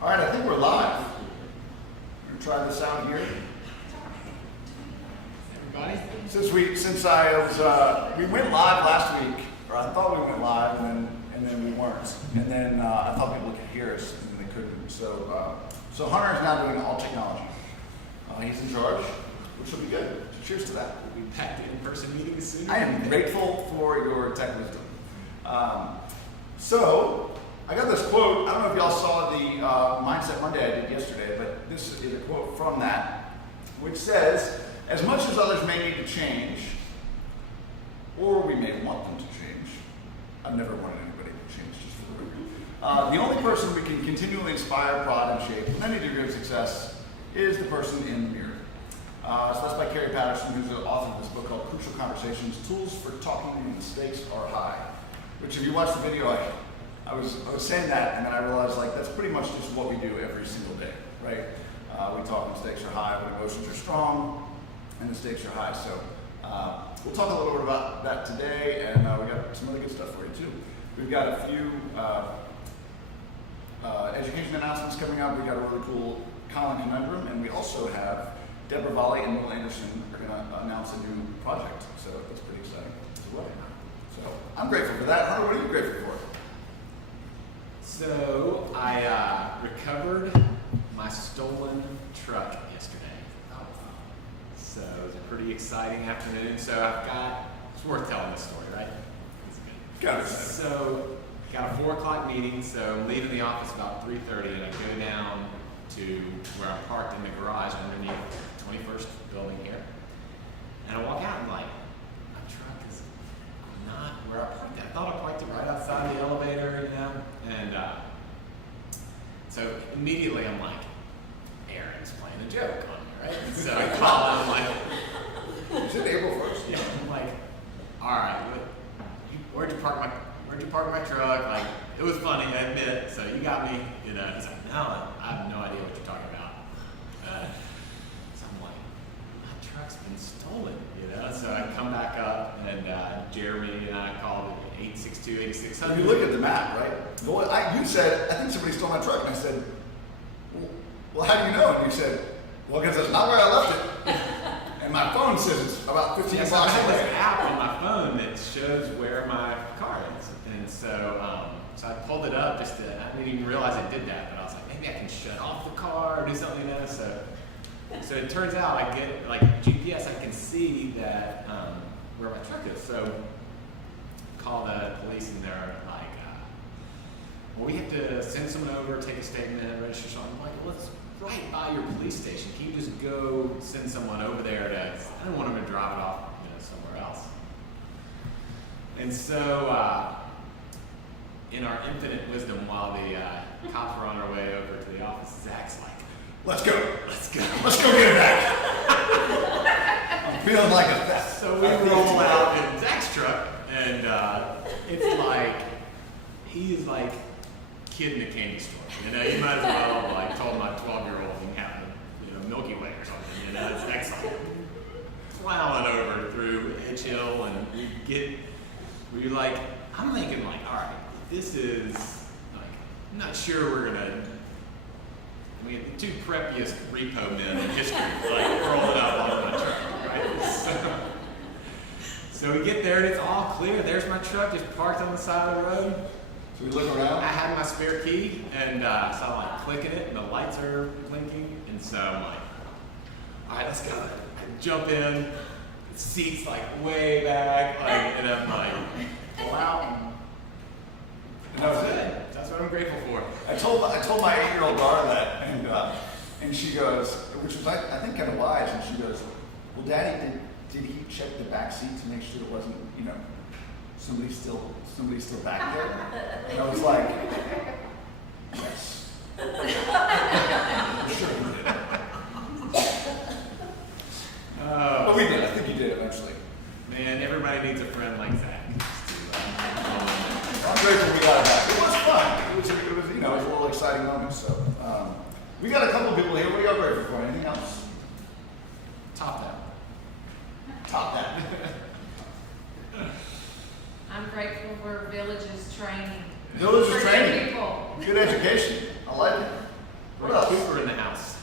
All right, I think we're live. We're gonna try this out here. Everybody? We went live last week, or I thought we went live, and then we weren't, and then I thought people could hear us, and they couldn't. So Hunter is now doing all technology. He's in charge, which will be good. So cheers to that. We'll be packed in-person meetings soon. I am grateful for your tech wisdom. So I got this quote. I don't know if y'all saw the Mindset Monday I did yesterday, but this is a quote from that, which says, as much as others may need to change, or we may want them to change, I've never wanted anybody to change, just for the record. The only person we can continually inspire, prod, and shape with any degree of success is the person in the mirror. So that's by Carrie Patterson, who's the author of this book called Crucial Conversations, Tools for Talking When the Stakes Are High. Which, if you watch the video, I was saying that, and then I realized that's pretty much just what we do every single day, right? We talk when stakes are high, when emotions are strong, and the stakes are high. So we'll talk a little bit about that today, and we got some other good stuff for you too. We've got a few education announcements coming up. We got a really cool Colin Conundrum, and we also have Deborah Volley and Will Anderson are going to announce a new project. So that's pretty exciting as well. So I'm grateful for that. Hunter, what are you grateful for? So I recovered my stolen truck yesterday. So it was a pretty exciting afternoon. So it's worth telling this story, right? It's good. Got it. So got a 4 o'clock meeting. So I'm leaving the office about 3:30, and I go down to where I'm parked in the garage underneath the 21st building here. And I walk out and I'm like, my truck is not where I parked it. I thought I parked it right outside the elevator, And so immediately I'm like, Aaron's playing a joke on me, right? And so I call him, I'm like, is it April 1st? Yeah, I'm like, all right, where'd you park my truck? Like, it was funny, I admit. So you got me, He's like, no, I have no idea what you're talking about. So I'm like, my truck's been stolen, So I come back up, and Jeremy and I called it 862-8600. You look at the map, right? Well, you said, I think somebody stole my truck, and I said, well, how do you know? And you said, well, because that's not where I left it. And my phone says it's about 15 blocks away. I have this app on my phone that shows where my car is. And so I pulled it up I didn't even realize it did that, but I was like, maybe I can shut off the car or do something, So it turns out I get, GPS, I can see that where my truck is. So call the police, and they're like, well, we have to send someone over, take a statement, register something. I'm like, well, it's right by your police station. Can you just go send someone over there I don't want them to drive it off, somewhere else. And so, in our infinite wisdom, while the cops were on our way over to the office, Zach's like, let's go get it back. I'm feeling like a theft. So we roll out in Zach's truck, and it's like, he is like kid in a candy store. You might as well told my 12-year-old you can have Milky Way or something. It's excellent. Plowing over through Edge Hill, and I'm thinking all right, this is I'm not sure we're gonna. We had the 2 preppiest repo men in history, rolling up on my truck, right? So we get there, and it's all clear. There's my truck just parked on the side of the road. So we look around. I had my spare key, and so I'm clicking it, and the lights are blinking, and so I'm like, all right, let's go. I jump in, the seat's way back, and I'm like, pull out. And that was it. That's what I'm grateful for. I told my 8-year-old daughter that, and she goes, which was I think kind of wise, and she goes, well, Daddy, did he check the back seat to make sure it wasn't somebody still back there? And I was like, yes. I'm sure he did. But we did. I think you did eventually. Man, everybody needs a friend like Zach. I'm grateful we got it back. It was fun. It was a little exciting moment. So we got a couple of people here. What are y'all grateful for? Anything else? Top that. I'm grateful for Village's training. Village's training. People. Good education. I like it. What Brett else? Cooper in the house.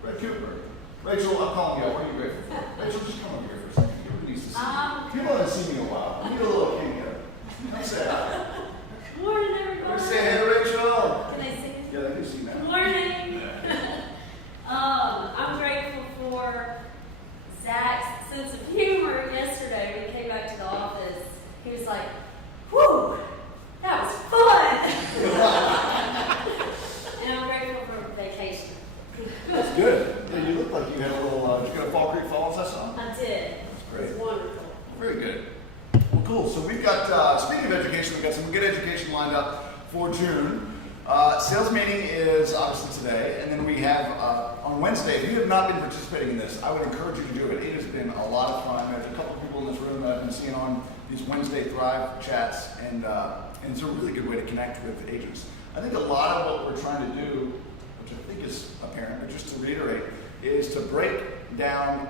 Brett Cooper. Rachel, I'm calling you out. What are you grateful for? Rachel, just come over here for a second. Everybody needs to see you. People haven't seen me in a while. I need a little cameo. Come say hi. Morning, everybody. Say hey to Rachel. Can I see you? Yeah, they can see you now. Morning. I'm grateful for Zach's sense of humor yesterday when he came back to the office. He was like, "Whew, that was fun." And I'm grateful for vacation. That's good. Yeah, you look like you had a little, did you go to Fall Creek Falls, I saw? I did. That's great. It was wonderful. Very good. Well, cool. So we've got, speaking of education, we've got some good education lined up for June. Sales meeting is obviously today, and then we have on Wednesday. If you have not been participating in this, I would encourage you to do it. It has been a lot of fun. There's a couple people in this room that I've been seeing on these Wednesday Thrive chats, and it's a really good way to connect with agents. I think a lot of what we're trying to do, which I think is apparent, but just to reiterate, is to break down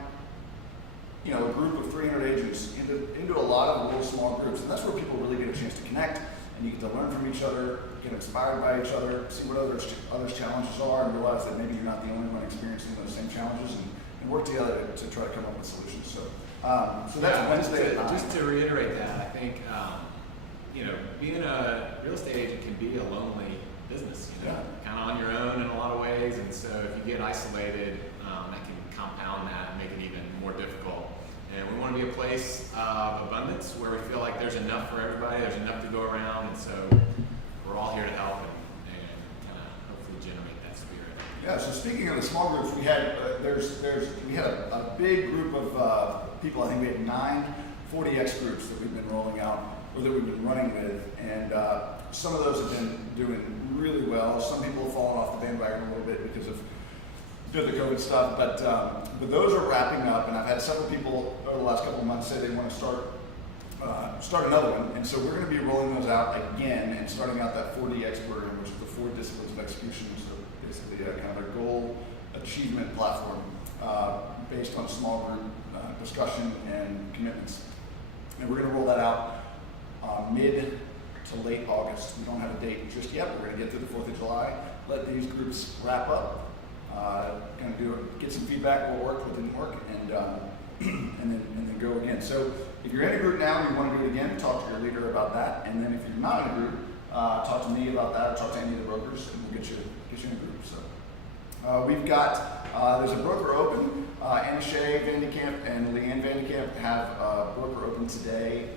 a group of 300 agents into a lot of little small groups, and that's where people really get a chance to connect, and you get to learn from each other, get inspired by each other, see what others' challenges are, and realize that maybe you're not the only one experiencing those same challenges, and work together to try to come up with solutions. So that's Wednesday. Just to reiterate that, I think being a real estate agent can be a lonely business. Kind of on your own in a lot of ways, and so if you get isolated, that can compound that and make it even more difficult. And we want to be a place of abundance where we feel like there's enough for everybody, there's enough to go around, and so we're all here to help and kind of hopefully generate that spirit. Yeah. So speaking of the small groups, we had we had a big group of people. I think we had 9 40X groups that we've been rolling out or that we've been running with, and some of those have been doing really well. Some people have fallen off the bandwagon a little bit because of the COVID stuff, but those are wrapping up, and I've had several people over the last couple of months say they want to start another one, and so we're going to be rolling those out again and starting out that 4DX program, which is the 4 disciplines of execution, so basically kind of a goal achievement platform based on small group discussion and commitments, and we're going to roll that out mid to late August. We don't have a date just yet. We're going to get through the 4th of July, let these groups wrap up. Kind of get some feedback, what worked, what didn't work, and then go again. So if you're in a group now and you want to do it again, talk to your leader about that. And then if you're not in a group, talk to me about that, or talk to any of the brokers, and we'll get you in a group. So we've got there's a broker open. Anna Shea Vandekamp and Leanne Vandekamp have a broker open today.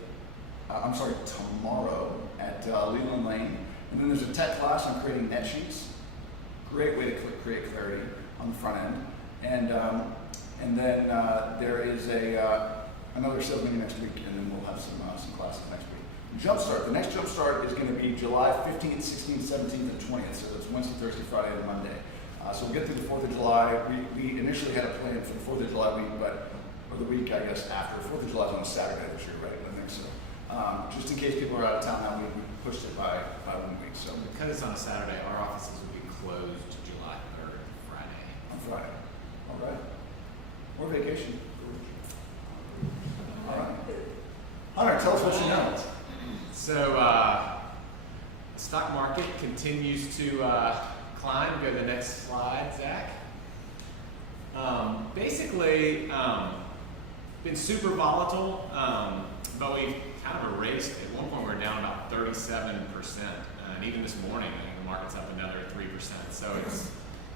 Tomorrow at Leland Lane. And then there's a tech class on creating net sheets. Great way to create clarity on the front end, and then there is another sales meeting next week, and then we'll have some classes next week. Jumpstart. The next Jumpstart is going to be July 15th, 16th, 17th, and 20th. So that's Wednesday, Thursday, Friday, and Monday. So we'll get through the 4th of July. We initially had a plan for the 4th of July week, or the week I guess after. 4th of July is on a Saturday this year, right? I think so. Just in case people are out of town now, we pushed it by 1 week. So because it's on a Saturday, our offices will be closed July 3rd, Friday. On Friday. All right. Or vacation. All right. Hunter, tell us what you know. So, stock market continues to climb. Go to the next slide, Zach. Basically, been super volatile, but we kind of erased. At one point, we were down about 37%, and even this morning, I think the market's up another 3%. So it's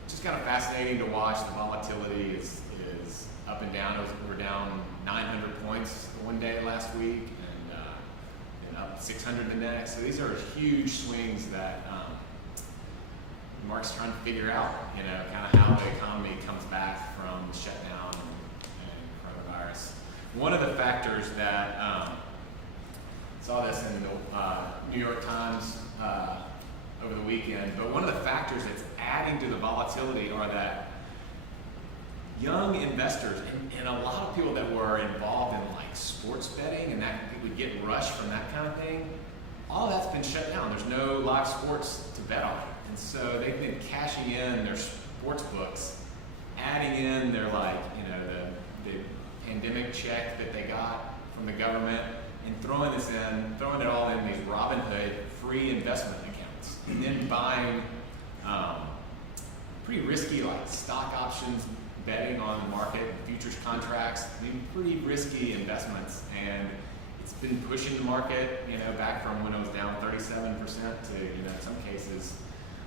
just kind of fascinating to watch. The volatility is up and down. We're down 900 points one day last week, and up 600 the next. So these are huge swings that Mark's trying to figure out, kind of how the economy comes back from the shutdown and coronavirus. One of the factors that saw this in the New York Times over the weekend, but one of the factors that's adding to the volatility are that young investors and a lot of people that were involved in like sports betting and that would get rushed from that kind of thing, all that's been shut down. There's no live sports to bet on. And so they've been cashing in their sports books, adding in their the pandemic check that they got from the government, and throwing it all in these Robinhood free investment accounts, and then buying pretty risky, like stock options, betting on the market, futures contracts. I mean, pretty risky investments, and it's been pushing the market, back from when it was down 37% to, in some cases,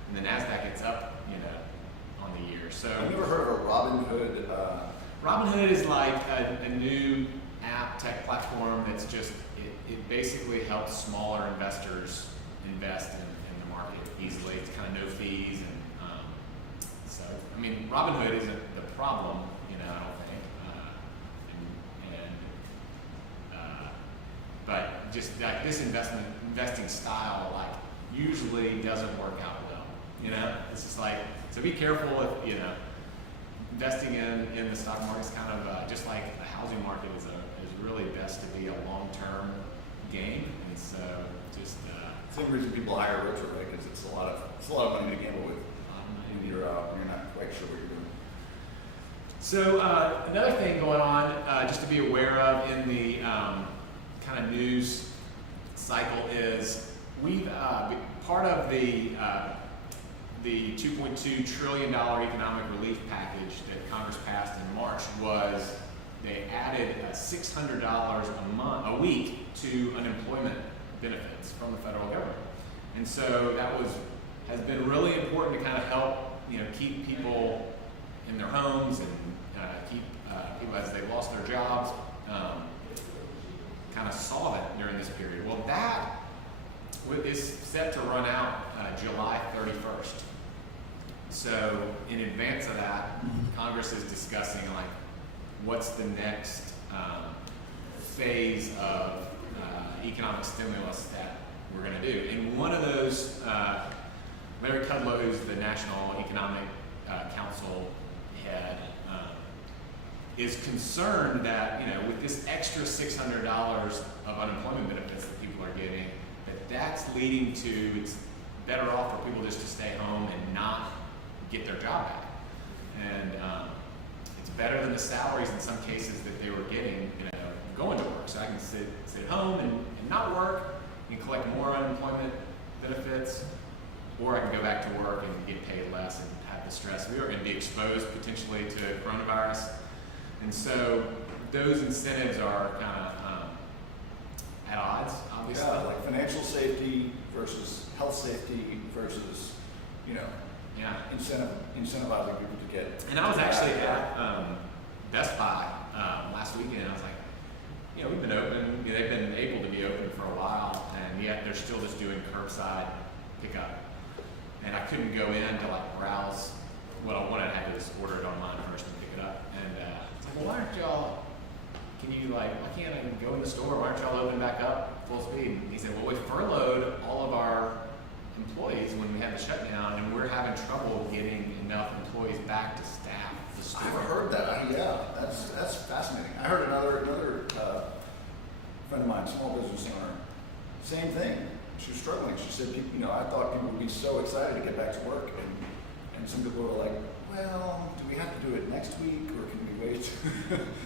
and the NASDAQ it's up, on the year. So Have you ever heard of a Robinhood? Robinhood is like a new app tech platform that's just, it basically helps smaller investors invest in the market easily. It's kind of no fees, and so, I mean, Robinhood isn't the problem, I don't think. But just like this investing style, like, usually doesn't work out well. It's just like, so be careful if, investing in the stock market is kind of just like the housing market is really best to be a long-term game, and so just Same reason people hire a realtor, right? Because it's a lot of money to gamble with. You're not quite sure what you're doing. So another thing going on, just to be aware of in the kind of news cycle is we've part of the $2.2 trillion economic relief package that Congress passed in March was they added $600 a week to unemployment benefits from the federal government, and so that has been really important to kind of help keep people in their homes and keep people as they lost their jobs kind of saw that during this period. Well, that is set to run out July 31st. So in advance of that, Congress is discussing like what's the next phase of economic stimulus that we're going to do. And one of those, Larry Kudlow, who's the National Economic Council head, is concerned that with this extra $600 of unemployment benefits that people are getting, that's leading to it's better off for people just to stay home and not get their job back. And it's better than the salaries in some cases that they were getting, going to work. So I can sit at home and not work and collect more unemployment benefits, or I can go back to work and get paid less and have the stress. We are going to be exposed potentially to coronavirus. And so those incentives are kind of at odds, obviously. Yeah, like financial safety versus health safety versus, incentivizing people to get. And I was actually at Best Buy last weekend, and I was like, we've been open, they've been able to be open for a while, and yet they're still just doing curbside pickup. And I couldn't go in to like browse what I wanted. I had to just order it online first and pick it up. And it's like, well, why aren't y'all, why can't I go in the store? Why aren't y'all open back up full speed? And he said, well, we furloughed all of our employees when we had the shutdown, and we're having trouble getting enough employees back to staff the store. I've heard that. That's fascinating. I heard another friend of mine, small business owner, same thing. She was struggling. She said, I thought people would be so excited to get back to work, and some people were like, well, do we have to do it next week, or can we wait?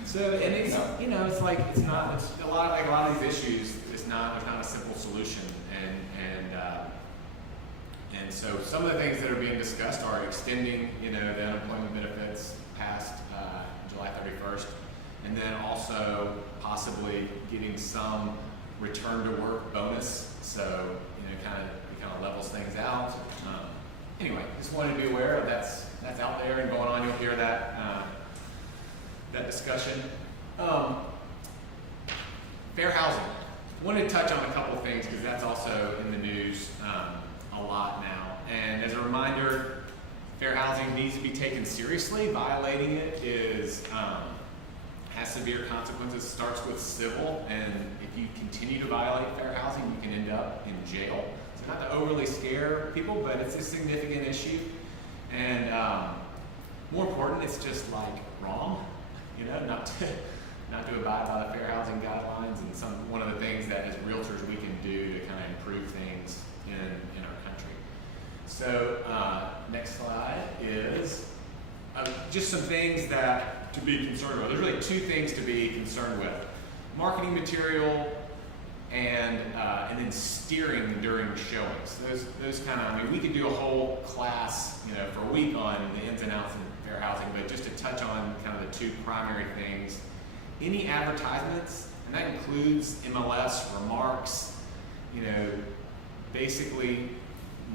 So, and it's it's like it's a lot of these issues. There's not a simple solution, and so some of the things that are being discussed are extending the unemployment benefits past July 31st, and then also possibly getting some return to work bonus. So it kind of levels things out. Anyway, just wanted to be aware of that's out there and going on. You'll hear that discussion. Fair housing. Wanted to touch on a couple of things because that's also in the news a lot now. And as a reminder, fair housing needs to be taken seriously. Violating it has severe consequences. Starts with civil, and if you continue to violate fair housing, you can end up in jail. So not to overly scare people, but it's a significant issue. And more important, it's just like wrong, not to abide by the fair housing guidelines, and one of the things that as realtors we can do to kind of improve things in our country. So next slide is just some things to be concerned with. There's really two things to be concerned with. Marketing material and then steering during showings. Those kind of, I mean, we could do a whole class, for a week on the ins and outs of fair housing, but just to touch on kind of the two primary things. Any advertisements, and that includes MLS, remarks, basically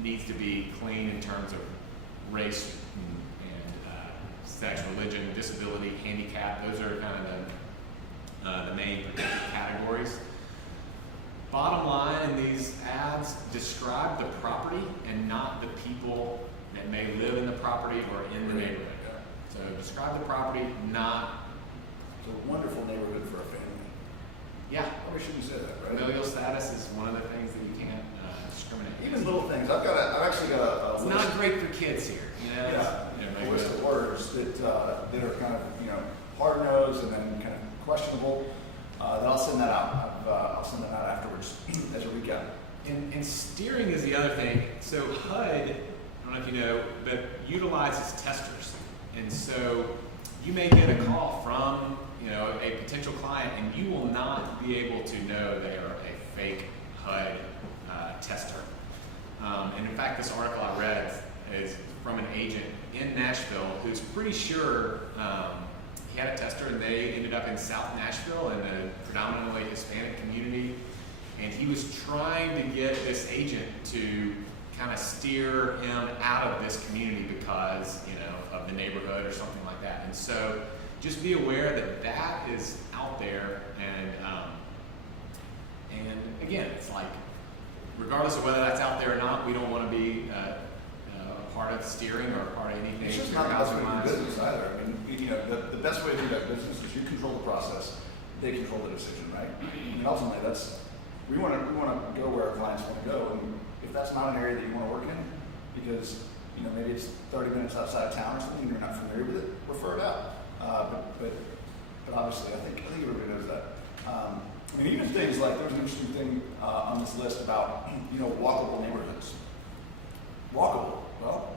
needs to be clean in terms of race and sex, religion, disability, handicap. Those are kind of the main categories. Bottom line in these ads, describe the property and not the people that may live in the property or in the neighborhood. So describe the property, not. It's a wonderful neighborhood for a family. Yeah. Probably shouldn't say that, right? Familial status is one of the things that you can't discriminate. Even little things. I've actually got a It's list. not great for kids here. A list of words that are kind of hard nosed and then kind of questionable. Then I'll send that out. I'll send that out afterwards as a recap. And steering is the other thing. So HUD, I don't know if you know, but utilizes testers. And so you may get a call from a potential client, and you will not be able to know they are a fake HUD tester. And in fact, this article I read is from an agent in Nashville who's pretty sure he had a tester, and they ended up in South Nashville in a predominantly Hispanic community. And he was trying to get this agent to kind of steer him out of this community because, of the neighborhood or something like that. And so just be aware that that is out there. And again, it's like, regardless of whether that's out there or not, we don't want to be a part of steering or a part of anything. It's just not the best way to do business either. I mean, the best way to do that business is you control the process, they control the decision, right? And ultimately, we want to go where our clients want to go. And if that's not an area that you want to work in, because maybe it's 30 minutes outside of town or something, you're not familiar with it, refer it out. But obviously, I think everybody knows that. I mean, even things like, there's an interesting thing on this list about walkable neighborhoods. Walkable. Well,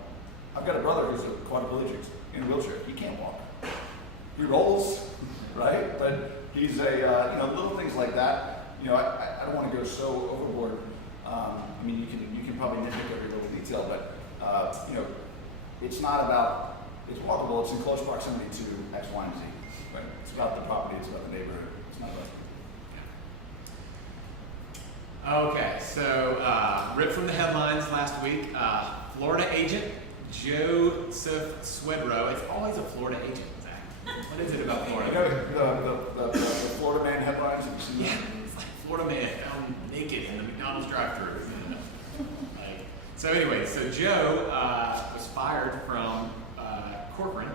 I've got a brother who's a quadriplegic in a wheelchair. He can't walk. He rolls, right? But he's little things like that. I don't want to go so overboard. I mean, you can probably nitpick every little detail, but it's not about, it's walkable. It's in close proximity to X, Y, and Z. Right? It's about the property. It's about the neighborhood. It's not about. Okay, so ripped from the headlines last week. Florida agent Joseph Swedroe. It's always a Florida agent, Zach. What is it about Florida? The Florida man headlines. Have you seen that? It's like Florida man found naked in the McDonald's drive-thru. So anyway, so Joe was fired from Corcoran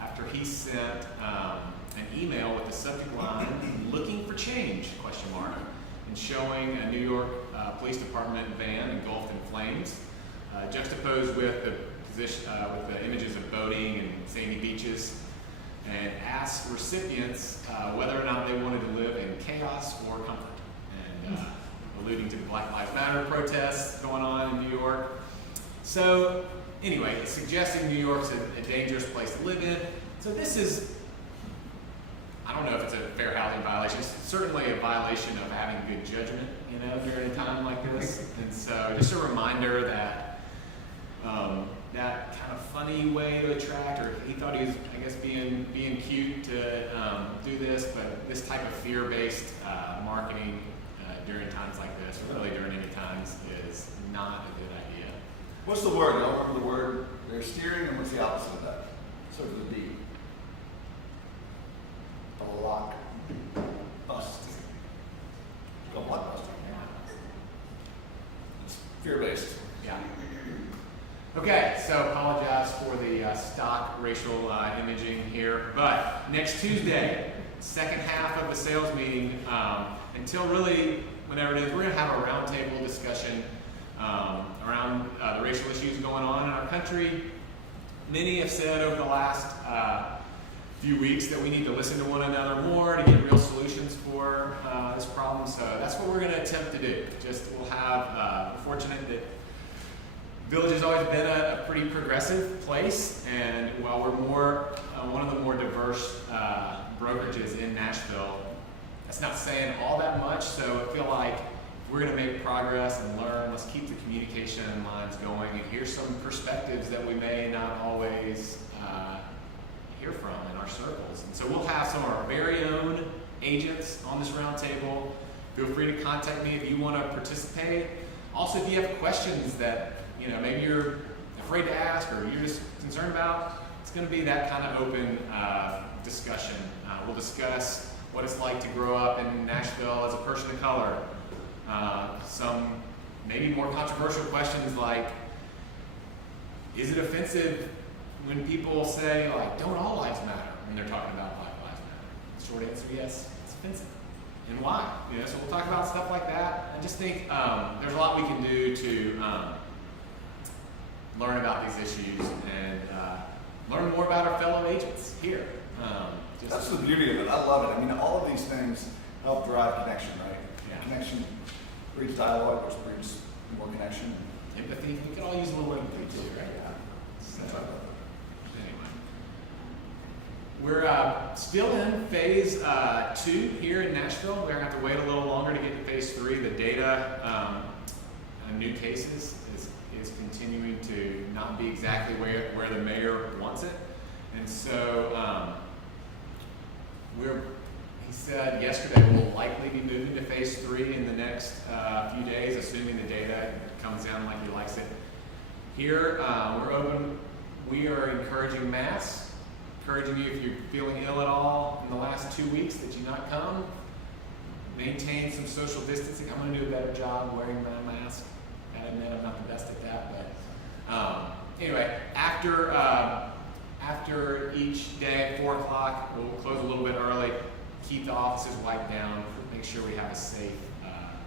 after he sent an email with the subject line "Looking for change?" and showing a New York Police Department van engulfed in flames, juxtaposed with the images of boating and sandy beaches, and asked recipients whether or not they wanted to live in chaos or comfort, and alluding to the Black Lives Matter protests going on in New York. So anyway, it's suggesting New York's a dangerous place to live in. So this is, I don't know if it's a fair housing violation. It's certainly a violation of having good judgment, during a time like this. And so just a reminder that that kind of funny way to attract, or he thought he was, I guess, being cute to do this, but this type of fear-based marketing during times like this, or really during any times, is not a good idea. What's the word? Y'all remember the word? They're steering, and what's the opposite of that? So to the D. Blockbuster. Go blockbuster. It's fear-based. Yeah. Okay, so apologize for the stock racial imaging here, but next Tuesday, second half of the sales meeting, until really whenever it is, we're going to have a roundtable discussion around the racial issues going on in our country. Many have said over the last few weeks that we need to listen to one another more to get real solutions for this problem. So that's what we're going to attempt to do. We'll have, we're fortunate that Village has always been a pretty progressive place, and while we're one of the more diverse brokerages in Nashville, That's not saying all that much, so I feel like we're going to make progress and learn. Let's keep the communication lines going, and here's some perspectives that we may not always hear from in our circles. And so we'll have some of our very own agents on this roundtable. Feel free to contact me if you want to participate. Also, if you have questions that maybe you're afraid to ask or you're just concerned about, it's going to be that kind of open discussion. We'll discuss what it's like to grow up in Nashville as a person of color. Some maybe more controversial questions like, is it offensive when people say, like, don't all lives matter when they're talking about Black Lives Matter? Short answer, yes, it's offensive. And why? So we'll talk about stuff like that. I just think there's a lot we can do to learn about these issues and learn more about our fellow agents here. That's the beauty of it. I love it. I mean, all of these things help drive connection, right? Yeah. Connection breeds dialogue, which breeds more connection. Empathy. We can all use a little empathy too, right? So, anyway, we're still in phase 2 here in Nashville. We're gonna have to wait a little longer to get to phase 3. The data on new cases is continuing to not be exactly where the mayor wants it, and so he said yesterday we'll likely be moving to phase 3 in the next few days, assuming the data comes down like he likes it. Here, we're open. We are encouraging masks, encouraging you if you're feeling ill at all in the last 2 weeks that you not come. Maintain some social distancing. I'm going to do a better job wearing my mask. I admit I'm not the best at that, but anyway, after each day at 4 o'clock, we'll close a little bit early, keep the offices wiped down, make sure we have a safe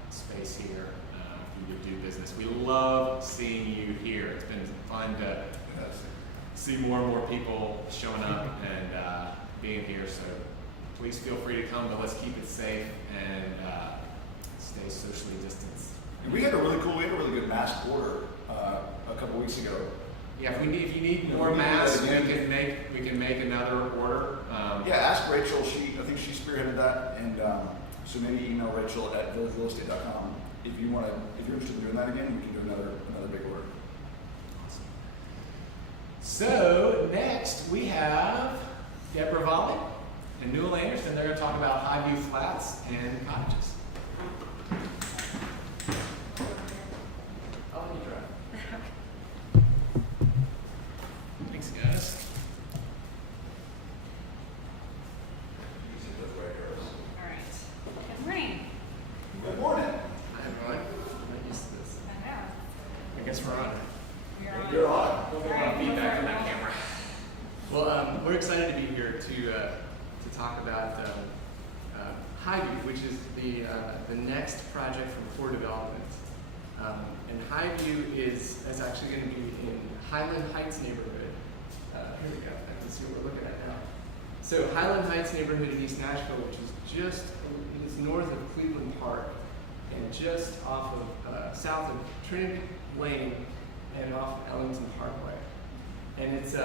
space here for you to do business. We love seeing you here. It's been fun to see more and more people showing up and being here. So please feel free to come, but let's keep it safe and stay socially distanced. And we had a really good mask order a couple weeks ago. Yeah, if you need more masks, we can make another order. Yeah, ask Rachel. I think she spearheaded that, and so maybe email Rachel at villagerealestate.com if you're interested in doing that again. We can do another big order. Awesome. So next we have Deborah Volley and Newell Anderson. They're going to talk about high-view flats and cottages. I'll let you drive. Thanks, guys. All right. Good morning. Good morning. Hi, everyone. I'm not used to this. I know. I guess we're on. You're on. We'll get a lot of feedback on that camera. Well, we're excited to be here to talk about Highview, which is the next project from Core Development. And Highview is actually going to be in Highland Heights neighborhood. Here we go. I can see what we're looking at now. So Highland Heights neighborhood in East Nashville, which is north of Cleveland Park and just off of south of Trinity Lane and off of Ellington Parkway. And it's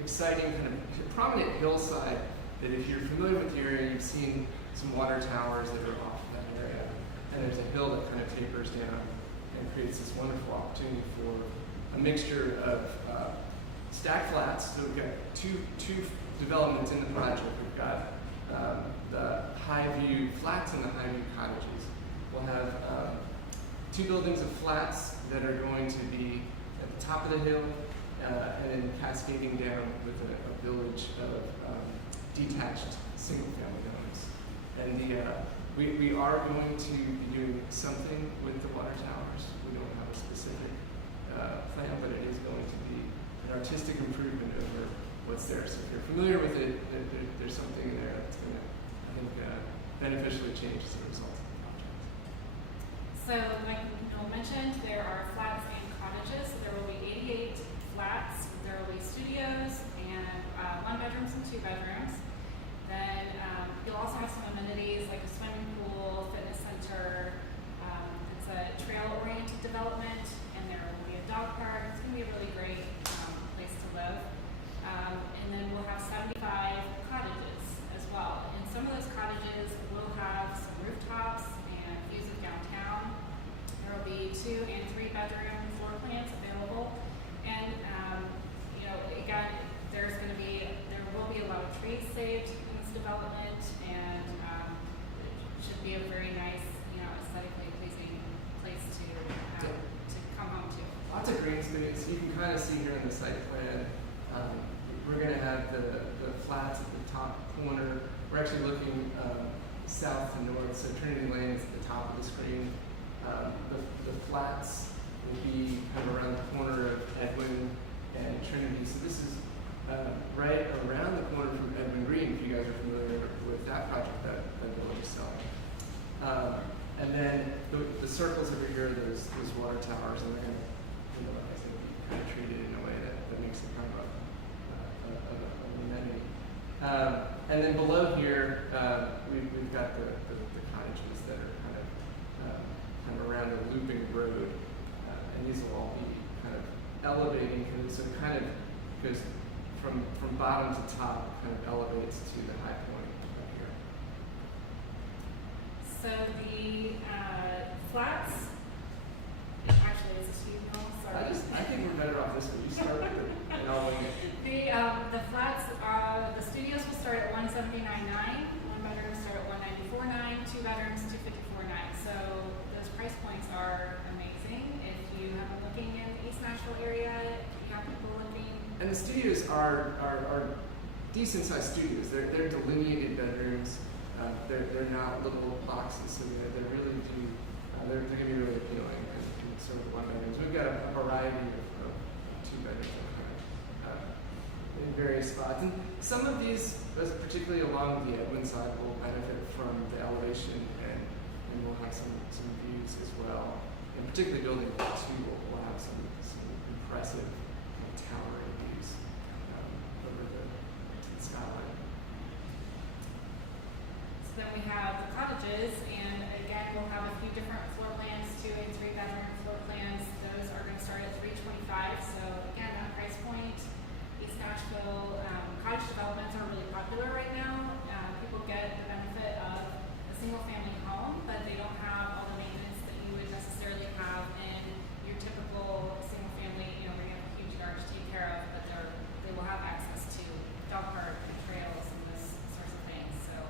exciting, kind of prominent hillside that if you're familiar with the area, you've seen some water towers that are off in that area. And there's a hill that kind of tapers down and creates this wonderful opportunity for a mixture of stack flats. So we've got two developments in the project. We've got the Highview flats and the Highview cottages. We'll have 2 buildings of flats that are going to be at the top of the hill and then cascading down with a village of detached single-family homes. And we are going to be doing something with the water towers. We don't have a specific plan, but it is going to be an artistic improvement over what's there. So if you're familiar with it, there's something there that's going to, I think, beneficially change as a result of the project. So, like Noel mentioned, there are flats and cottages. So there will be 88 flats. There will be studios and 1 bedrooms and 2 bedrooms. Then you'll also have some amenities like a swimming pool, fitness center. It's a trail-oriented development, and there will be a dog park. It's going to be a really great place to live. And then we'll have 75 cottages as well. And some of those training space. You can kind of see here in the site plan, we're going to have the flats at the top corner. We're actually looking south to north, so Trinity Lane is at the top of the screen. The flats will be kind of around the corner of Edwin and Trinity. So this is right around the corner from Edwin Green, if you guys are familiar with that project that village is selling. And then the circles over here, those water towers, and they're going to, I think, be kind of treated in a way that makes it kind of an amenity. And then below here, we've got the cottages that are kind of around a looping road, and these will all be kind of elevating, so it kind of goes from bottom to top, kind of elevates to the high point up here. So the flats, actually, it's a steep hill, sorry. I think we're better off this one. You start with it, and I'll wing it. The flats, the studios will start at $179,900, one bedroom start at $194,900, two bedrooms $254,900. So those price points are amazing. If you have been looking in the East Nashville area, you have people looking. And the studios are decent sized studios. They're delineated bedrooms. They're not little boxes, so they really do. They're going to be really appealing in sort of one bedrooms. We've got a variety of two bedrooms in various spots, and some of these, particularly along the Edwin side, will benefit from the elevation, and we'll have some views as well. And particularly building 2 will have some impressive towering views over to the skyline. So then we have the cottages, and again, we'll have a few different floor plans, 2 and 3 bedroom floor plans. Those are going to start at $325,000. So again, that price point. East Nashville cottage developments are really popular right now. People get the benefit of a single-family home, but they don't have all the maintenance that you would necessarily have in your typical single-family. Where you have a huge yard to take care of, but they will have access to dog park and trails and those sorts of things. So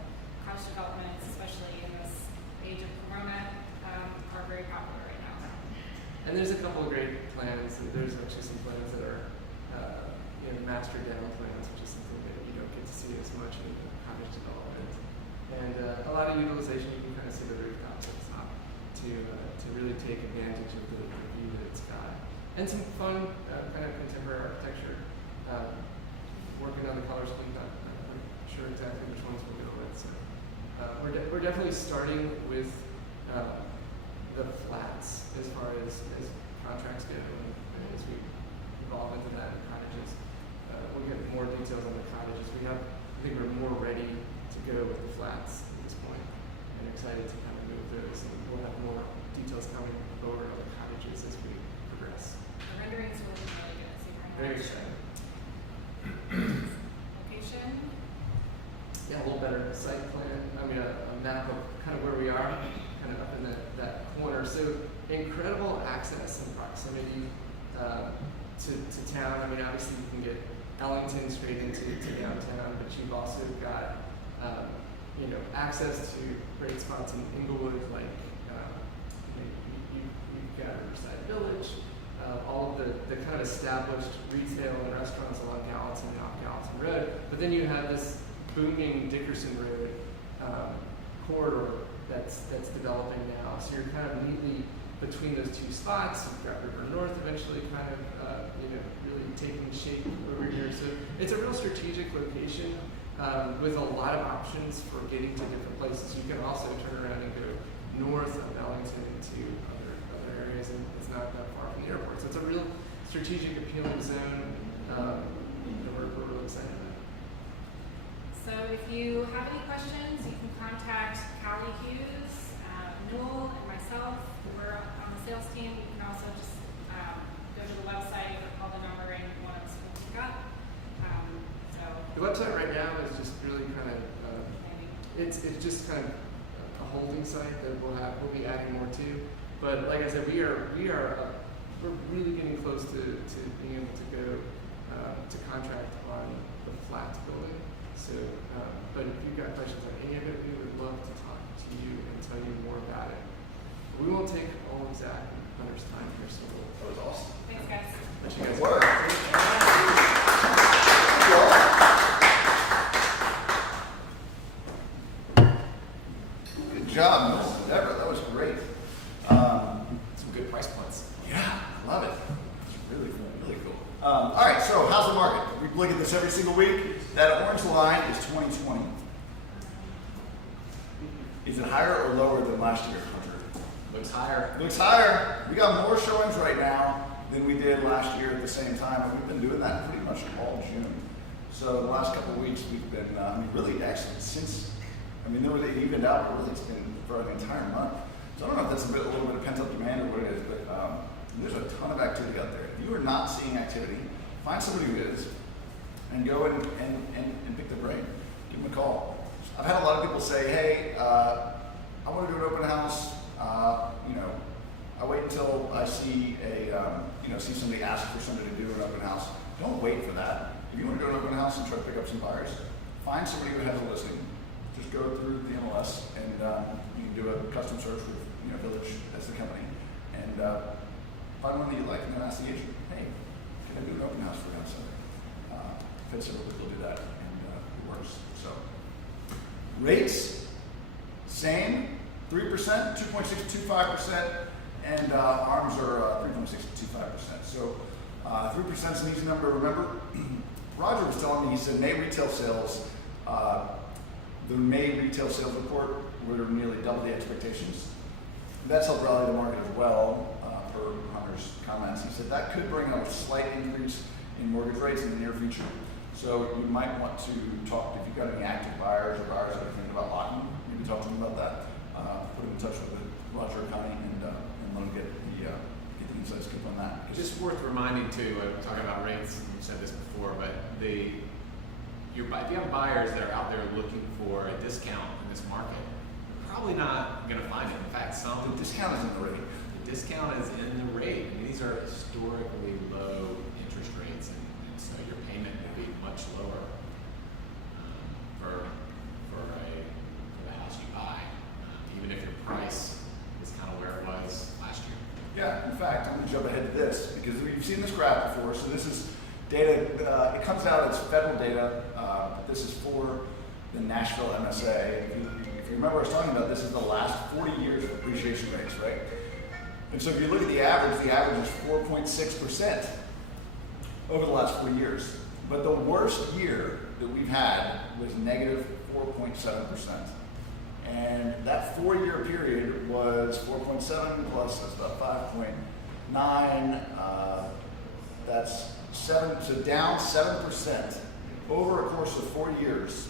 cottage developments, especially in this age of Corona, are very popular right now. And there's a couple of great plans. There's actually some plans that are master down plans, which is something that you don't get to see as much in cottage development. And a lot of utilization. You can kind of see the rooftops at the top to really take advantage of the view that it's got. And some fun kind of contemporary architecture. Working on the color scheme, I'm not sure exactly which ones we'll go with. So we're definitely starting with the flats as far as contracts go, and as we evolve into that in cottages. We'll get more details on the cottages. I think we're more ready to go with the flats at this point, and excited to kind of move those. And we'll have more details coming over on the cottages as we progress. The renderings will be really good. So you're Very excited. Location. Yeah, a little better site plan. I mean, a map of kind of where we are, kind of up in that corner. So incredible access and proximity to town. I mean, obviously you can get Ellington straight into downtown, but you've also got access to great spots in Inglewood, like you've got Riverside Village, all of the kind of established retail and restaurants along Gallatin and off Gallatin Road. But then you have this booming Dickerson Road corridor that's developing now. So you're kind of neatly between those 2 spots. You've got River North eventually kind of really taking shape over here. So it's a real strategic location with a lot of options for getting to different places. You can also turn around and go north of Ellington to other areas, and it's not that far from the airport. So it's a real strategic, appealing zone. We're really excited about it. So if you have any questions, you can contact Callie Hughes, Newell, and myself. We're on the sales team. You can also just go to the website or call the number and one of us will pick up. The website right now is just really kind of it's just kind of a holding site that we'll be adding more to. But like I said, we're really getting close to being able to go to contract on the flats building. So, but if you've got questions on any of it, we would love to talk to you and tell you more about it. We won't take all of Zach and Hunter's time here, so That was awesome. Thanks, guys. All right, so how's the market? We look at this every single week. That orange line is 2020. Is it higher or lower than last year, Hunter? Looks higher. Looks higher. We got more showings right now than we did last year at the same time, and we've been doing that pretty much all June. So the last couple of weeks we've been, really actually since, there was, it evened out, but really it's been for the entire month. So I don't know if that's a little bit of pent-up demand or what it is, but there's a ton of activity out there. If you are not seeing activity, find somebody who is, and go and pick their brain. Give them a call. I've had a lot of people say, hey, I want to do an open house. I wait until I see see somebody ask for somebody to do an open house. Don't wait for that. If you want to go to an open house and try to pick up some buyers, find somebody who has a listing. Just go through the MLS and you can do a custom search with Village as the company and find one that you like and then ask the agent, hey, can I do an open house for you on Sunday? If it's simple, we'll do that and it works. So rates, same, 3%, 2.625%, and ARMs are 3.625%. So 3% is an easy number to remember. Roger was telling me, he said May retail sales, the May retail sales report were nearly double the expectations. That's helped rally the market as well, per Hunter's comments. He said that could bring a slight increase in mortgage rates in the near future. So you might want to talk, if you've got any active buyers or buyers that are thinking about locking, maybe talk to them about that. Put them in touch with Roger County and let them get the inside scoop on that. Just worth reminding too, talking about rates, you said this before, but if you have buyers that are out there looking for a discount in this market, you're probably not going to find it. In fact, The discount is in the rate. The discount is in the rate. These are historically low interest rates, and so your payment will be much lower for the house you buy, even if your price is kind of where it was last year. Yeah, in fact, I'm going to jump ahead to this because we've seen this graph before. So this is data, it comes out as federal data. This is for the Nashville MSA. If you remember I was talking about, this is the last 40 years of appreciation rates, right? And so if you look at the average is 4.6% over the last 4 years. But the worst year that we've had was negative 4.7%. And that 4-year period was 4.7 plus, that's about 5.9. That's 7, so down 7% over a course of 4 years,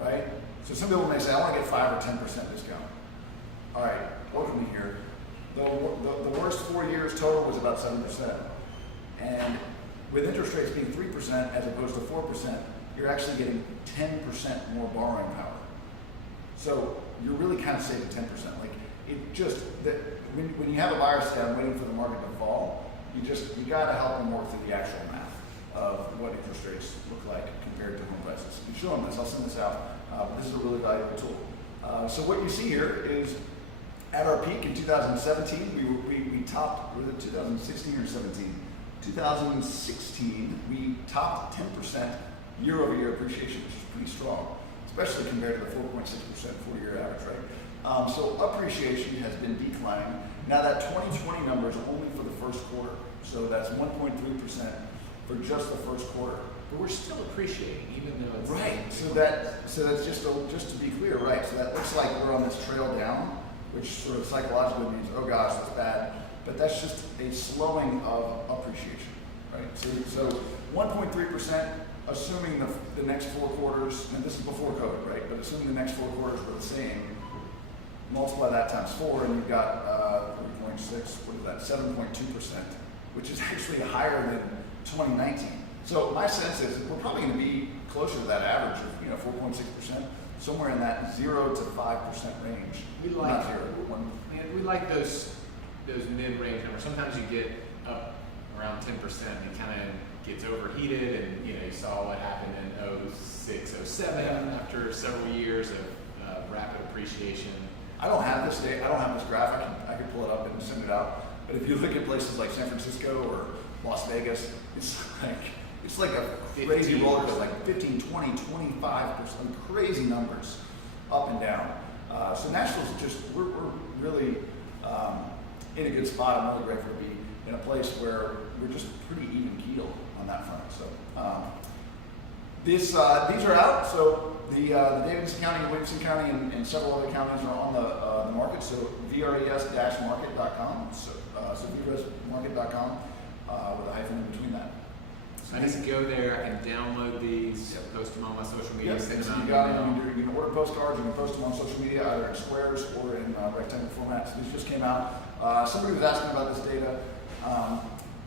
right? So some people may say, I want to get 5 or 10% discount. All right, look at me here. The worst 4 years total was about 7%. And with interest rates being 3% as opposed to 4%, you're actually getting 10% more borrowing power. So you're really kind of saving 10%. Like it just, when you have a buyer say, I'm waiting for the market to fall, you got to help them work through the actual math of what interest rates look like compared to home prices. You show them this, I'll send this out. This is a really valuable tool. So what you see here is at our peak in 2017, we topped, was it 2016 or 17? 2016, we topped 10% year-over-year appreciation, which is pretty strong, especially compared to the 4.6% 4-year average, right? So appreciation has been declining. Now that 2020 number is only for the first quarter, so that's 1.3% for just the first quarter. But we're still appreciating, even though it's right. So that's just to be clear, right? So that looks like we're on this trail down, which sort of psychologically means, oh gosh, that's bad. But that's just a slowing of appreciation, right? So 1.3%, assuming the next 4 quarters, and this is before COVID, right? But assuming the next 4 quarters were the same, multiply that times 4, and you've got 3.6. What is that? 7.2%, which is actually higher than 2019. So my sense is we're probably going to be closer to that average of 4.6%, somewhere in that 0 to 5% range. We like not 0, 1. We like those mid-range numbers. Sometimes you get up around 10%, and it kind of gets overheated, and you saw what happened in 06, 07 after several years of rapid appreciation. I don't have this data. I don't have this graph. I could pull it up and send it out. But if you look at places like San Francisco or Las Vegas, it's like a crazy roller coaster, like 15, 20, 25%, crazy numbers up and down. So Nashville's just, we're really in a good spot. I'm really grateful to be in a place where we're just pretty even keeled on that front. So these are out. So the Davidson County, Williamson County, and several other counties are on the market. So vres-market.com. So vresmarket.com with a hyphen in between that. So I just go there, I can download these, post them on my social media, Yep, send so them you out. got them. You can order postcards. You can post them on social media, either in squares or in rectangle format. So these just came out. Somebody was asking about this data.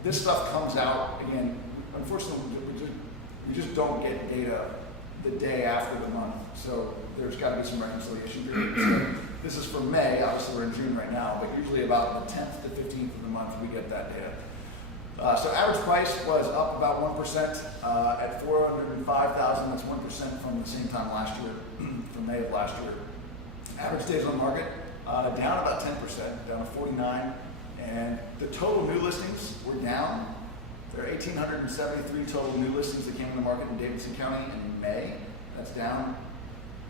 This stuff comes out again. Unfortunately, we just don't get data the day after the month. So there's got to be some reconciliation period. So this is for May. Obviously, we're in June right now, but usually about the 10th to 15th of the month we get that data. So average price was up about 1% at $405,000. That's 1% from the same time last year, from May of last year. Average days on market down about 10%, down to 49. And the total new listings were down. There are 1,873 total new listings that came in the market in Davidson County in May. That's down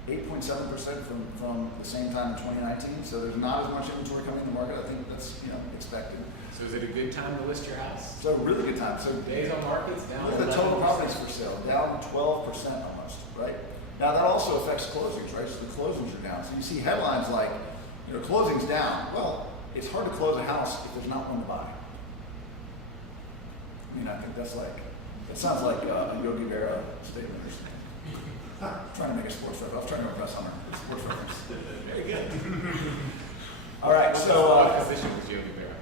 8.7% from the same time in 2019. So there's not as much inventory coming in the market. I think that's expected. So is it a good time to list your house? So really good time. So Days on market's down. look at the total properties for sale, down 12% almost, right? Now that also affects closings, right? So the closings are down. So you see headlines like, closings down. Well, it's hard to close a house if there's not one to buy. I think that sounds like a Yogi Berra statement or something. Trying to make a sports reference. I was trying to impress Hunter. Sports reference. Very good. All right, so What position was Yogi Berra?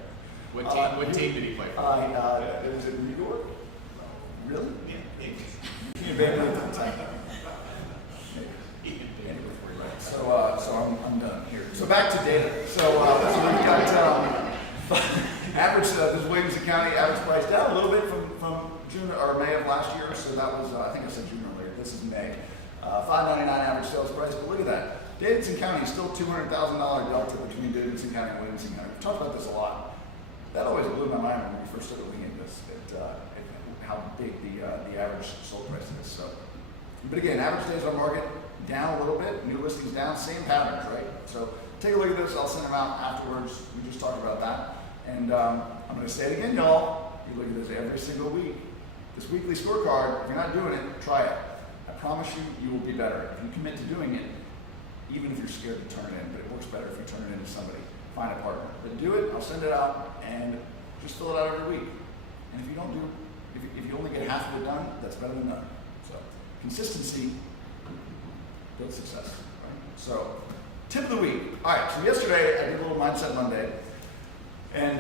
What team did he play for? it was in New York. Really? Yeah. You abandoned it at the time. So I'm done here. So back to data. So we've got average. This is Williamson County average price down a little bit from June or May of last year. So that was I think I said June earlier. This is May. $599 average sales price. But look at that. Davidson County is still $200,000 delta between Davidson County and Williamson County. We've talked about this a lot. That always blew my mind when we first started looking at this. How big the average sold price is. So, but again, average days on market down a little bit, new listings down, same patterns, right? So take a look at this. I'll send them out afterwards. We just talked about that, and I'm going to say it again, y'all. You look at this every single week. This weekly scorecard. If you're not doing it, try it. I promise you will be better if you commit to doing it. Even if you're scared to turn it in, but it works better if you turn it into somebody. Find a partner, but do it. I'll send it out and just fill it out every week. And if you don't do, if you only get half of it done, that's better than none. So consistency builds success. Right? So tip of the week. All right. So yesterday I did a little Mindset Monday, and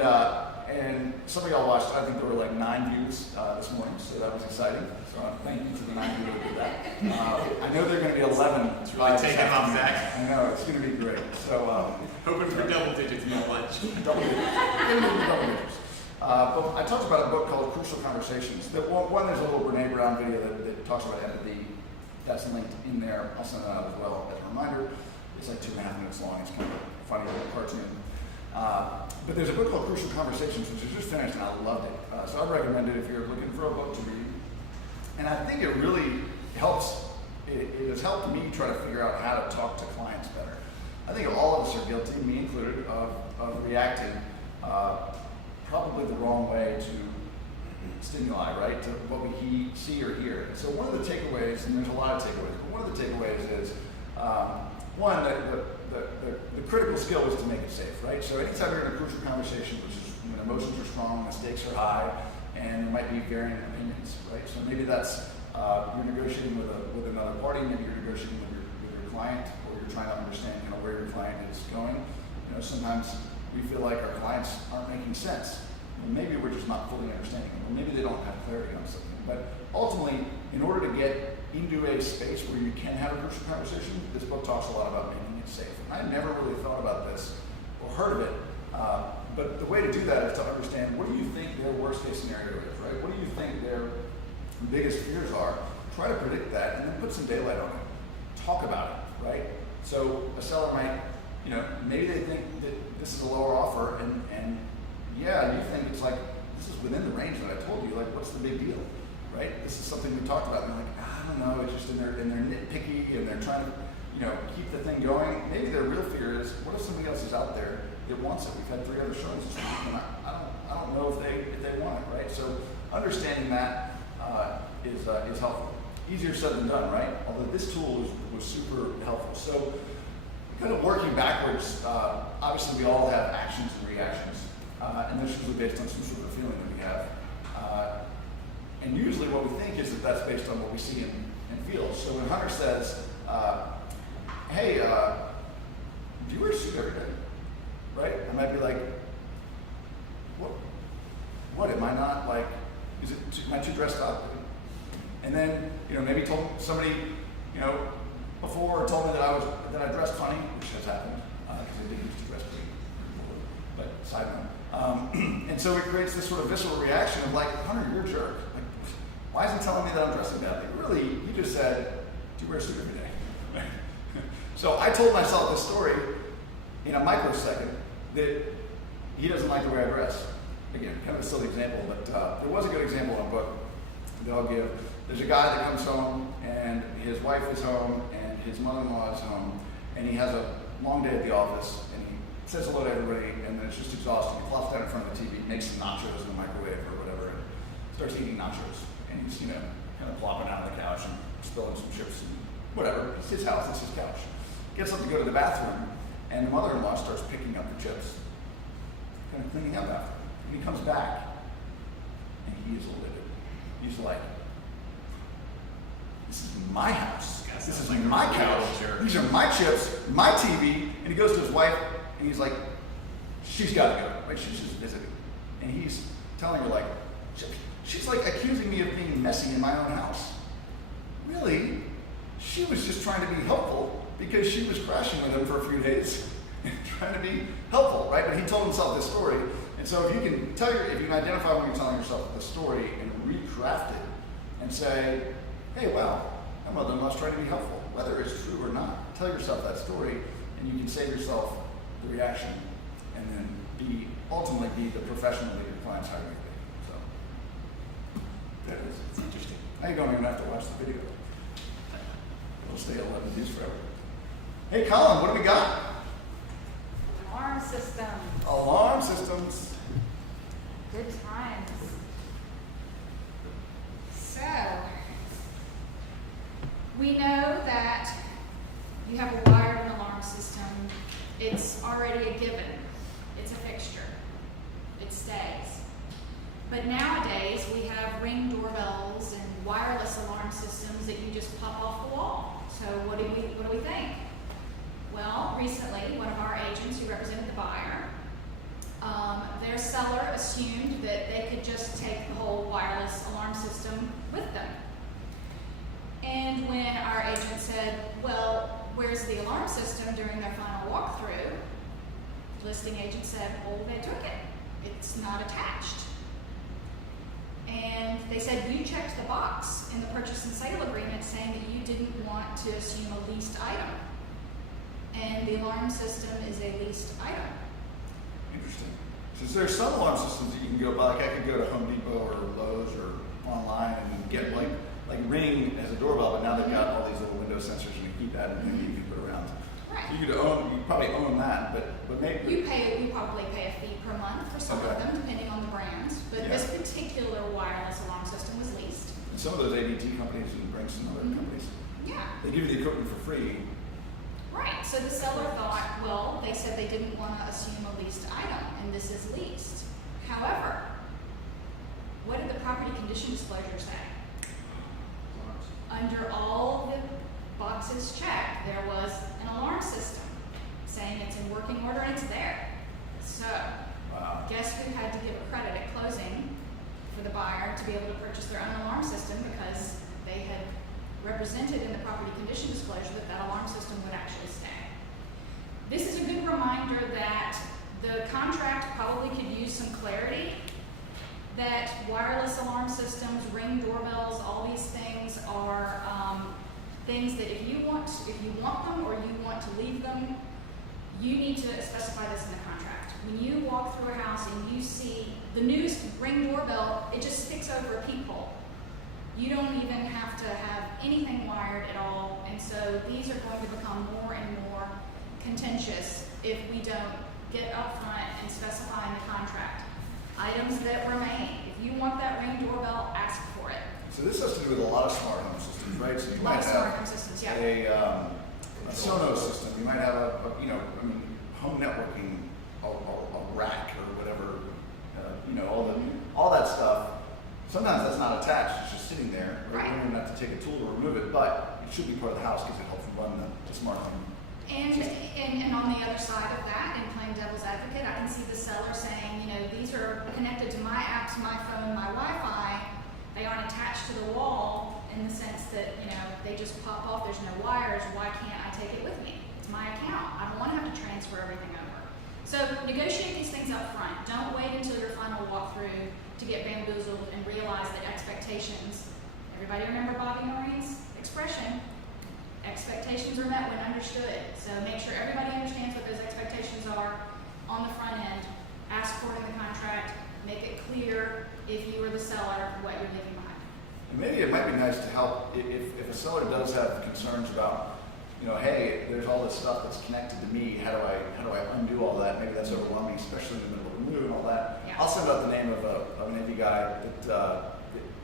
some of y'all watched. I think there were like 9 views this morning, so that was exciting. So thank you to the 9 people that did that. I know there are going to be 11. It's really taking off, Zach. I know it's going to be great. So Hoping for double digits in your lunch. double digits. Double digits. But I talked about a book called Crucial Conversations. One, there's a little Brene Brown video that talks about empathy. That's linked in there. I'll send that out as well as a reminder. It's like 2.5 minutes long. It's kind of a funny little cartoon. But there's a book called Crucial Conversations, which is just finished, and I loved it. So I'd recommend it if you're looking for a book to read. And I think it really helps. It has helped me try to figure out how to talk to clients better. I think all of us are guilty, me included, of reacting probably the wrong way to stimuli, right? To what we see or hear. So one of the takeaways, and there's a lot of takeaways, but one of the takeaways is one, that the critical skill is to make it safe, right? So anytime you're in a crucial conversation, which is when emotions are strong, the stakes are high, and there might be varying opinions, right? So maybe that's you're negotiating with another party, maybe you're negotiating with your client, or you're trying to understand kind of where your client is going. Sometimes we feel like our clients aren't making sense. Well, maybe we're just not fully understanding them, or maybe they don't have clarity on something. But ultimately, in order to get into a space where you can have a crucial conversation, this book talks a lot about making it safe. And I never really thought about this or heard of it. But the way to do that is to understand, what do you think their worst case scenario is, right? What do you think their biggest fears are? Try to predict that and then put some daylight on it. Talk about it, right? So a seller might, maybe they think that this is a lower offer and yeah, you think it's like, this is within the range that I told you, like what's the big deal, right? This is something we talked about and they're like, I don't know, it's just and they're nitpicky and they're trying to, keep the thing going. Maybe their real fear is, what if somebody else is out there that wants it? We've had 3 other showings this week, and I don't know if they point, right? So understanding that is helpful. Easier said than done, right? Although this tool was super helpful. So kind of working backwards, obviously we all have actions and reactions, and they're usually based on some sort of feeling that we have. And usually what we think is that that's based on what we see and feel. So when Hunter says, hey, do you wear a suit every day? Right? I might be like, what am I not like, am I too dressed up? And then, maybe told somebody, before told me that I dressed funny, which has happened, because I did used to dress pretty cool, but side note. And so it creates this sort of visceral reaction of like, Hunter, you're a jerk. Like, why is he telling me that I'm dressing badly? Really, you just said, do you wear a suit every day? So I told myself this story in a microsecond that he doesn't like the way I dress. Again, kind of a silly example, but there was a good example in a book that I'll give. There's a guy that comes home, and his wife is home, and his mother-in-law is home, and he has a long day at the office, and he says hello to everybody, and then it's just exhausting. He flops down in front of the TV, makes some nachos in the microwave or whatever, and starts eating nachos. And he's, kind of plopping out on the couch and spilling some chips and whatever. It's his house, it's his couch. Gets up to go to the bathroom, and the mother-in-law starts picking up the chips, kind of cleaning up after him. And he comes back, and he is livid. He's like, this is my house. This is like my couch. These are my chips, my TV. And he goes to his wife, and he's like, she's got to go. Like, she's just visiting. And he's telling her, like, she's like accusing me of being messy in my own house. Really? She was just trying to be helpful because she was crashing with him for a few days and trying to be helpful, right? But he told himself this story. And so if you can identify when you're telling yourself the story and recraft it and say, hey, well, my mother-in-law's trying to be helpful, whether it's true or not. Tell yourself that story, and you can save yourself the reaction, and then ultimately be the professional that your client's hiring you to be. So, there it is. It's interesting. Now you don't even have to watch the video. It'll stay 11 views forever. Hey, Colin, what do we got? Alarm systems. Alarm systems. Good times. So, we know that you have a wired alarm system. It's already a given. It's a fixture. It stays. But nowadays, we have Ring doorbells and wireless alarm systems that you just pop off the wall. So what do we think? Well, recently, one of our agents who represented the buyer, their seller assumed that they could just take the whole wireless alarm system with them. And when our agent said, well, where's the alarm system during their final walkthrough, the listing agent said, well, they took it. It's not attached. And they said, you checked the box in the purchase and sale agreement saying that you didn't want to assume a leased item. And the alarm system is a leased item. Interesting. So there's some alarm systems that you can go buy. Like I could go to Home Depot or Lowe's or online and get like Ring as a doorbell, but now they've got all these little window sensors and you keep that and you can put around. Right. You probably own that, but maybe You probably pay a fee per month for some of them, depending on the brands. But this particular wireless alarm system was leased. And some of those ADT companies and Brinks and other companies, Yeah. they give you the equipment for free. Right. So the seller thought, well, they said they didn't want to assume a leased item, and this is leased. However, what did the property condition disclosure say? Under all the boxes checked, there was an alarm system saying it's in working order and it's there. So, guess who had to give a credit at closing for the buyer to be able to purchase their own alarm system because they had represented in the property condition disclosure that that alarm system would actually stay. This is a good reminder that the contract probably could use some clarity, that wireless alarm systems, Ring doorbells, all these things are things that if you want them or you want to leave them, you need to specify this in the contract. When you walk through a house and you see the new Ring doorbell, it just sticks over a peephole. You don't even have to have anything wired at all, and so these are going to become more and more contentious if we don't get up front and specify in the contract items that remain. If If you want that Ring doorbell, ask for it. So this has to do with a lot of smart home systems, right? So you A lot might of smart have home systems, yeah. a Sonos system. You might have home networking, a rack or whatever. All that stuff. Sometimes that's not attached; it's just sitting there. Right. You don't even have to take a tool to remove it, but it should be part of the house because it helps run the smart home. And on the other side of that, in playing devil's advocate, I can see the seller saying, these are connected to my apps, my phone, my Wi-Fi. They aren't attached to the wall in the sense that, they just pop off. There's no wires. Why can't I take it with me? It's my account. I don't want to have to transfer everything over. So negotiate these things up front. Don't wait until your final walkthrough to get bamboozled and realize that expectations, everybody remember Bobby Noreen's expression, expectations are met when understood. So make sure everybody understands what those expectations are on the front end. Ask for it in the contract. Make it clear if you are the seller what you're leaving behind. And maybe it might be nice to help if a seller does have concerns about, hey, there's all this stuff that's connected to me. How do I undo all that? Maybe that's overwhelming, especially in the middle of a move and all that. Yeah. I'll send out the name of an AV guy that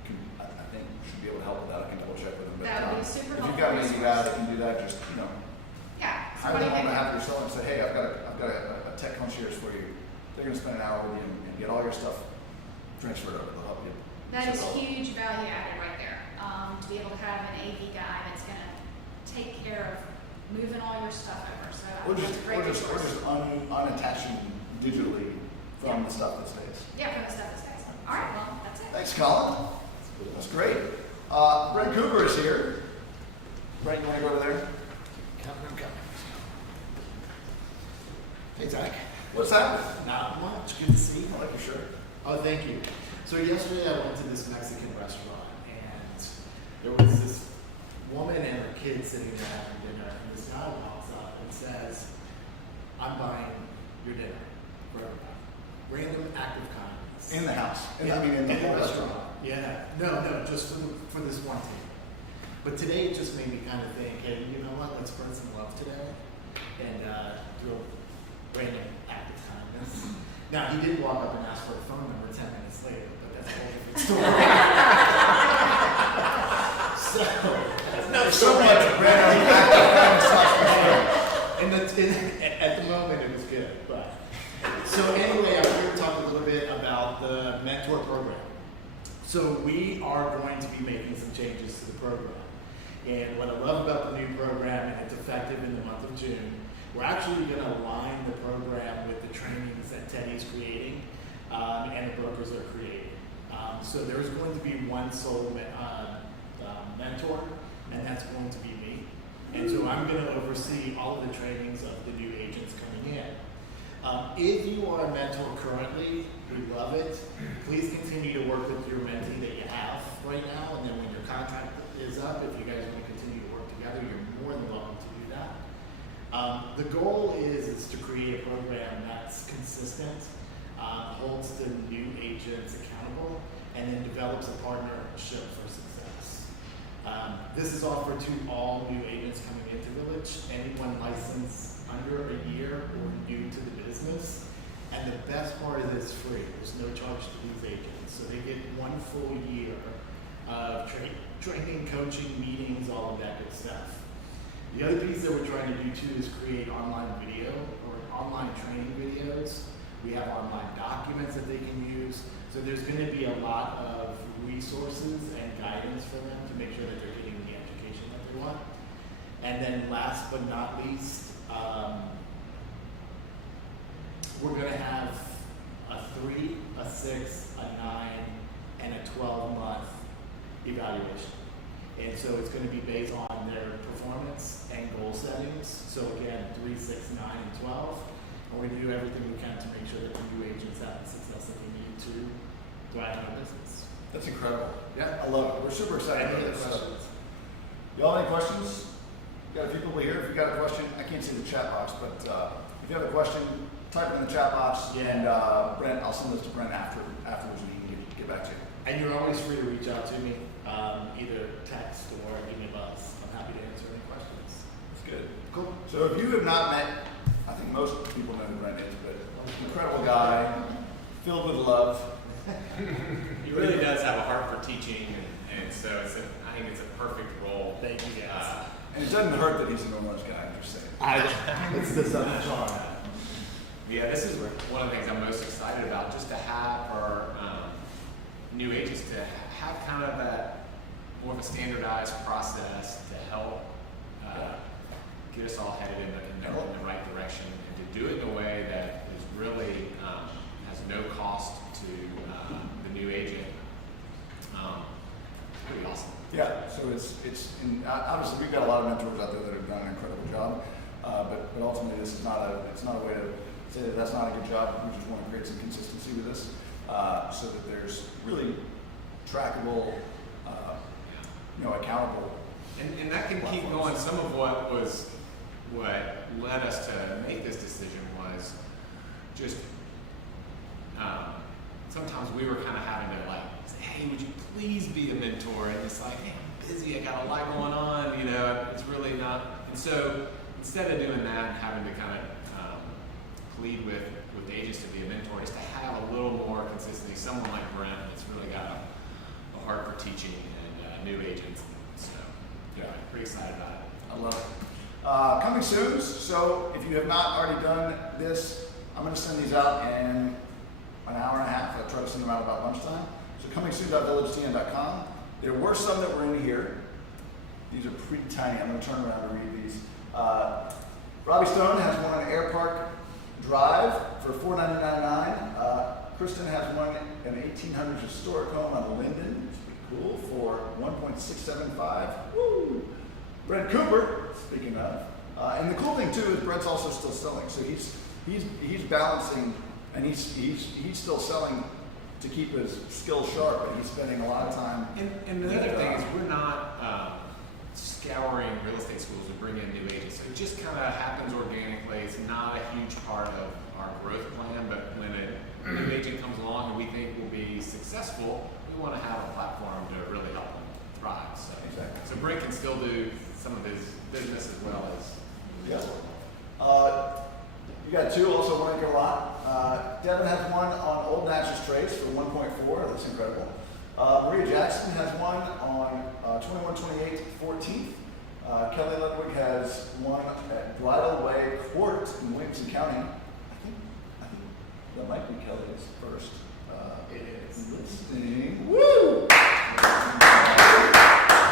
can, I think should be able to help with that. I can double check with him. But, That would be super if helpful. you've got an AV guy that can do that, just Yeah. hire them on behalf of your seller and say, hey, I've got a tech concierge for you. They're going to spend an hour with you and get all your stuff transferred over. They'll help you. That is So- huge value added right there. To be able to have an AV guy that's going to take care of moving all your stuff over. So I Or think just, that's a great resource. unattaching digitally from the stuff that stays. Yeah, from the stuff that stays. All right, well, that's it. Thanks, Colin. That's great. Brent Cooper is here. Brent, you want to go over there? I'm coming. Hey, Zach. What's happening? Not much. Good to see you. I like your shirt. Oh, thank you. So yesterday I went to this Mexican restaurant, and there was this woman and her kid sitting there having dinner, and this guy walks up and says, "I'm buying your dinner for everybody." Random act of kindness. In the house. In the In whole the restaurant. Yeah. No, just for this one table. But today it just made me kind of think, hey, you know what? Let's spread some love today and do a random act of kindness. Now, he did walk up and ask for a phone number 10 minutes later, but that's a whole different story. So much random At the moment, it was good. But so anyway, I'm here to talk a little bit about the mentor program. So we are going to be making some changes to the program. And what I love about the new program, and it's effective in the month of June, we're actually going to align the program with the trainings that Teddy's creating and the brokers are creating. So there's going to be one sole mentor, and that's going to be me. And so I'm going to oversee all of the trainings of the new agents coming in. If you are a mentor currently, we love it. Please continue to work with your mentee that you have right now, and then when your contract is up, if you guys want to continue to work together, you're more than welcome to do that. The goal is to create a program that's consistent, holds the new agents accountable, and then develops a partnership for success. This is offered to all new agents coming into Village, anyone licensed under a year or new to the business. And the best part is it's free. There's no charge to these agents. So they get 1 full year of training, coaching, meetings, all of that good stuff. The other piece that we're trying to do too is create online video or online training videos. We have online documents that they can use. So there's going to be a lot of resources and guidance for them to make sure that they're getting the education that they want. And then last but not least, we're going to have a 3, a 6, a 9, and a 12-month evaluation. And so it's going to be based on their performance and goal settings. So again, 3, 6, 9, and 12. And we're going to do everything we can to make sure that the new agents have the success that they need to thrive in our business. That's incredible. Yeah. I love it. We're super excited Any about other this. questions? Y'all have any questions? Got a few people here. If you got a question, I can't see the chat box, but if you have a question, type it in the chat box. Yeah. And Brent, I'll send this to Brent afterwards, and he can get back to you. And you're always free to reach out to me, either text or give me a buzz. I'm happy to answer any questions. That's good. Cool. So if you have not met, I think most people know who Brent is, but incredible guy, filled with love, He really does have a heart for teaching, and so I think it's a perfect role. Thank you guys. And it doesn't hurt that he's an orange guy, I'm just saying. It's the Southern Charm. Yeah, this is one of the things I'm most excited about, just to have our new agents to have kind of that more of a standardized process to help get us all headed in the right direction, and to do it in a way that is really has no cost to the new agent. It's pretty awesome. Yeah, so and obviously we've got a lot of mentors out there that have done an incredible job, but ultimately this is not a way to say that that's not a good job. We just want to create some consistency with this, so that there's really trackable, accountable. And that can keep going. Some of what led us to make this decision was just sometimes we were kind of having to say, hey, would you please be a mentor? And it's like, hey, I'm busy, I got a lot going on, it's really not. And so instead of doing that and having to kind of plead with agents to be a mentor, just to have a little more consistency, someone like Brent that's really got a heart for teaching and new agents. So yeah, pretty excited about it. I love it. Coming soon, so if you have not already done this, I'm going to send these out in an hour and a half. I'll try to send them out about lunchtime. So comingsoon.villagetn.com. There were some that were in here. These are pretty tiny. I'm going to turn around and read these. Robbie Stone has one on Air Park Drive for $499.99. Kristen has one, an 1800s historic home on Linden, which would be cool, for $1.675. Woo! Brent Cooper, speaking of, and the cool thing too is Brent's also still selling, so he's balancing, and he's still selling to keep his skills sharp, but he's spending a lot of time. And the other thing is we're not scouring real estate schools to bring in new agents. So it just kind of happens organically. It's not a huge part of our growth plan, but when a new agent comes along and we think will be successful, we want to have a platform to really help them thrive. So, Exactly. So Brent can still do some of his business as well as You got two, also one acre lot. Devin has one on Old Natchez Trace for 1.4. That's incredible. Maria Jackson has one on 2128 14th. Kelly Ludwig has one at Bridal Way Court in Williamson County. I think that might be Kelly's first. it is. Listing. Woo! I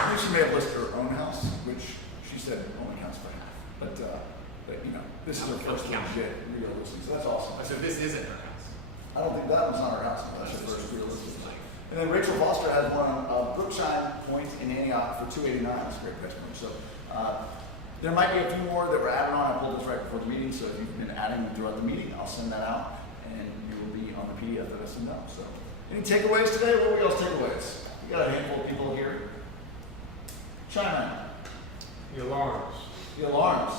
think she may have listed her own house, which she said only counts for half. But this is her first legit real listing, so that's awesome. So this isn't her house. I don't think that one's not her house. That's her first real listing. And then Rachel Foster has one on Brookshine Point in Antioch for $289. That's a great price point. So there might be a few more that we're adding on. I pulled this right before the meeting, so if you've been adding throughout the meeting, I'll send that out, and it will be on the PDF that I send out. So, any takeaways today? What were y'all's takeaways? We got a handful of people here. Chime The alarms. in. The alarms.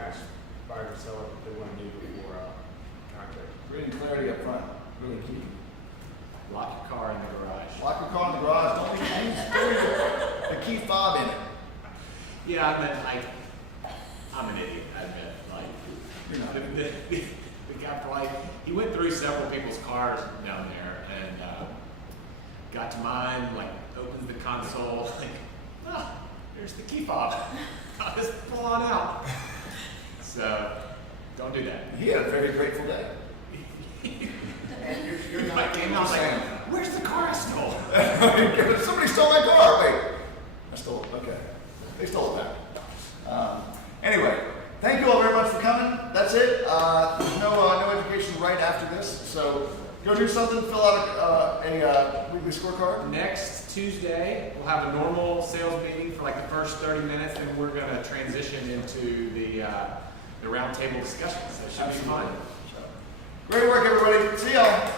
Ask buyer or seller if they want to do before contract. Reading clarity up front. Really key. Lock your car in the garage. Lock your car in the garage. Don't leave the key fob in it. Yeah, I meant I'm an idiot. I admit, the guy probably he went through several people's cars down there and got to mine. Opens the console. There's the key fob. I'll just pull on out. So don't do that. He had a very grateful day. You're not came out where's the car I stole? Somebody stole my car. Wait, I stole it. Okay, they stole it back. Anyway, thank you all very much for coming. That's it. There's no education right after this, so go do something. Fill out a weekly scorecard. Next Tuesday, we'll have a normal sales meeting for the first 30 minutes, and we're going to transition into the roundtable discussion. So it should be fun. Great work, everybody. See y'all.